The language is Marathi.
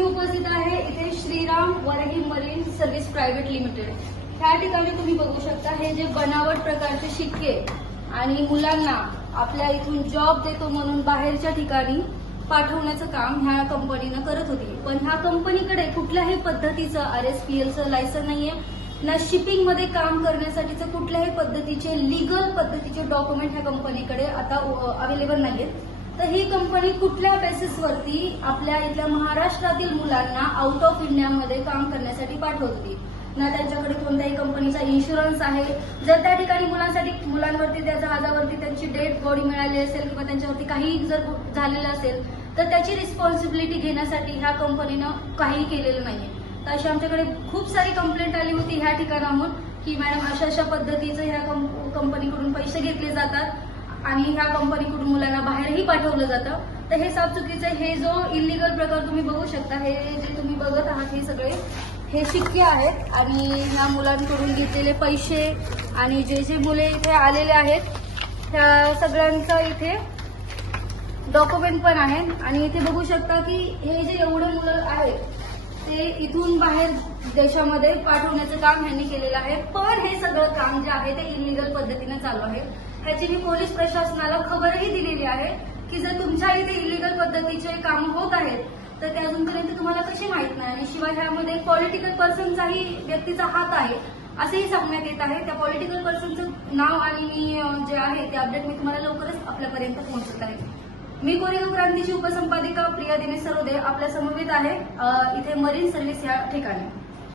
मी उपस्थित आहे इथे श्रीराम वरही मरीन सर्व्हिस प्रायव्हेट लिमिटेड. ह्या ठिकाणी तुम्ही बघू शकता हे जे बनावट प्रकारचे शिक्के आणि मुलांना आपल्या इथून जॉब देतो म्हणून बाहेरच्या ठिकाणी पाठवण्याचं काम ह्या कंपनीनं करत होती. पण ह्या कंपनीकडे कुठल्याही पद्धतीचं RSPLचं लायसन नाहीये, ना शिपिंग मध्ये काम करण्यासाठीचं कुठल्याही पद्धतीचे लिगल पद्धतीचे डॉक्युमेंट ह्या कंपनीकडे आता अवेलेबल नाहीयेत. तर ही कंपनी कुठल्या बेसिसवरती आपल्या इथल्या महाराष्ट्रातील मुलांना आउट ऑफ इंडियामध्ये काम करण्यासाठी पाठवत होती. ना त्यांच्याकडे कोणत्याही कंपनीचा इन्शुरन्स आहे. जर त्या ठिकाणी मुलांवरती त्या जहाजावरती त्यांची डेड बॉडी मिळाली असेल किंवा त्यांच्यावरती काही जर झालेलं असेल तर त्याची रिस्पॉन्सिबिलिटी घेण्यासाठी ह्या कंपनीनं काही केलेलं नाहीये. तर अशी आमच्याकडे खूप सारी कंप्लेंट आली होती ह्या ठिकाणाहून की मॅडम अशा पद्धतीचं ह्या कंपनीकडून पैसे घेतले जातात आणि ह्या कंपनीकडून मुलांना बाहेरही पाठवलं जातं. तर हे साफ चुकीचं आहे. हे जो इलिगल प्रकार तुम्ही बघू शकता, हे जे तुम्ही बघत आहात हे सगळे हे शिक्के आहेत आणि ह्या मुलांकडून घेतलेले पैसे आणि जे जे मुले इथे आलेले आहेत त्या सगळ्यांचं इथे डॉक्युमेंट पण आहे. आणि इथे बघू शकता की हे जे एवढे मुलं आहेत ते इथून बाहेर देशामध्ये पाठवण्याचं काम ह्यांनी केलेलं आहे. पण हे सगळं काम जे आहे ते इलिगल पद्धतीने चालू आहे. ह्याची मी पोलीस प्रशासनाला खबरही दिलेली आहे की जर तुमच्या इथे इलिगल पद्धतीचे काम होत आहेत तर ते अजूनपर्यंत तुम्हाला कशी माहित नाही. आणि शिवाय ह्यामध्ये पॉलिटिकल पर्सनचाही व्यक्तीचा हात आहे असेही सांगण्यात येत आहे. त्या पॉलिटिकल पर्सनचं नाव आणि मी जे आहे ते अपडेट मी तुम्हाला लवकरच आपल्यापर्यंत पोहोचत आहे. मी कोरेगाव क्रांतीची उपसंपादिका प्रिया दिनेश सरोदे आपल्या समवेत आहे इथे मरीन सर्व्हिस या ठिकाणी.